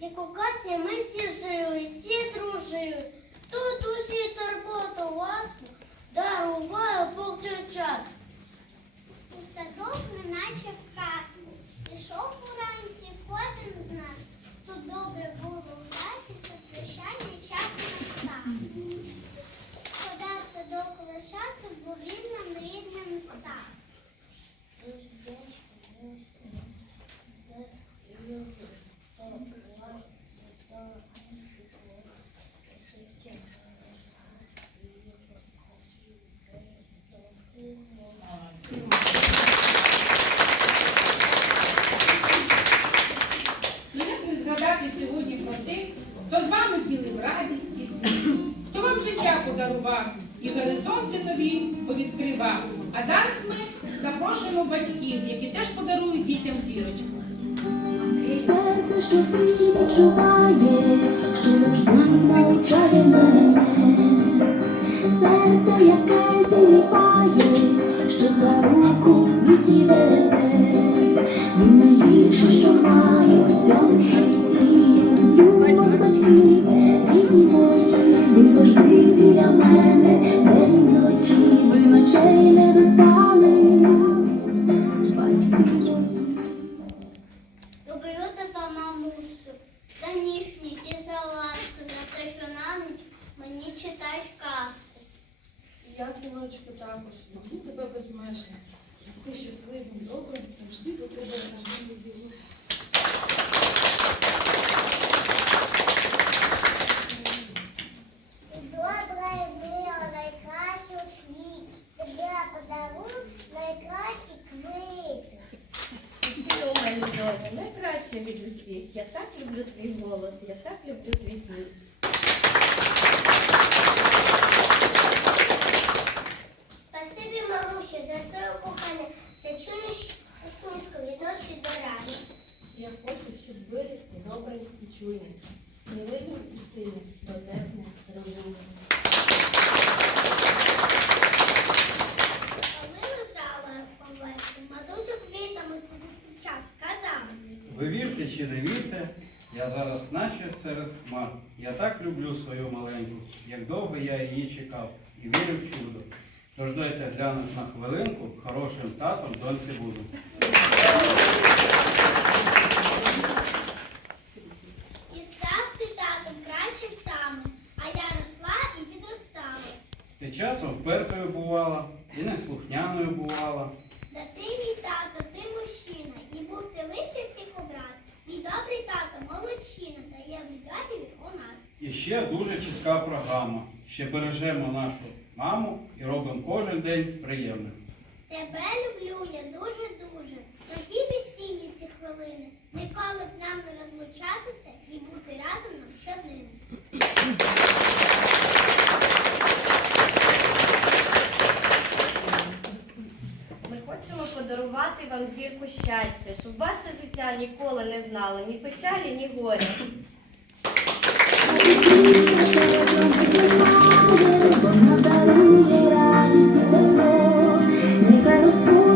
Як у касі ми всі жили, всі дружили. Тут усі турботу власну дарували Бог час. У садок неначе Ну як не згадати сьогодні про хто з вами ділив радість і сміх, хто вам життя подарував і горизонти нові повідкривав. А зараз ми запрошуємо батьків, які теж подарують дітям зірочку. Що ти відчуває, що завжди навчає мене. Серце, яке зіліпає, що за руку в світі веде. Я, синочку, також люблю тебе безмежно. Рости щасливим, добрим, завжди до тебе завжди любила. Добра і мила, найкращу у світі. Тобі я найкращі квіти. Ти у мене доля, найкраще від усіх. Я так люблю твій голос, я так люблю твій сміх. Я хочу, щоб вирісти добрим і чуйним, сміливим і сильним, дотепним, розумним. Ви вірте чи не вірте, я зараз наче серед хмар. Я так люблю свою маленьку, як довго я її чекав і вірив в чудо. Тож дайте глянути на хвилинку, хорошим татом доньці буду. І став ти татом кращим саме, а я росла і підростала. Ти часом впертою бувала і неслухняною бувала. Да ти мій тато, ти мужчина, і був ти вищий всіх образ. Мій добрий тато, молодчина, та є в любові у нас. І ще дуже чітка програма. Ще бережемо нашу маму і робимо кожен день приємним. Тебе люблю я вам зірку щастя, щоб ваше життя ніколи не знало ні печалі, ні горя. Вона дарує радість і тепло, нехай Господь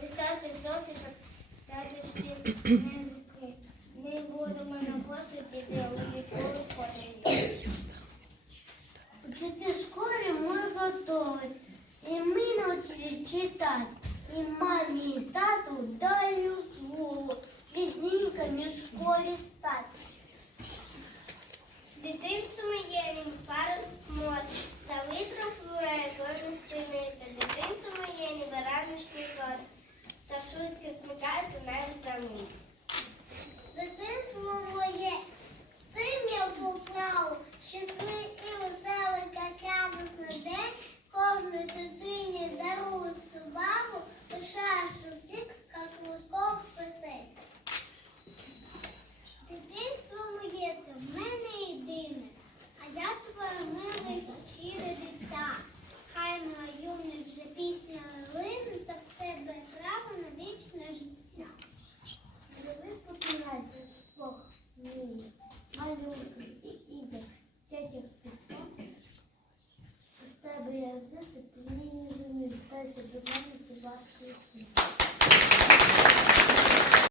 Писати досить, стати всі не Не будемо на боси піти у військову школі. Учити школі ми готові. І ми навчили читати. І мамі, і тату даю слово. Відмінками в школі стати. Дитинцю моєму пару смот,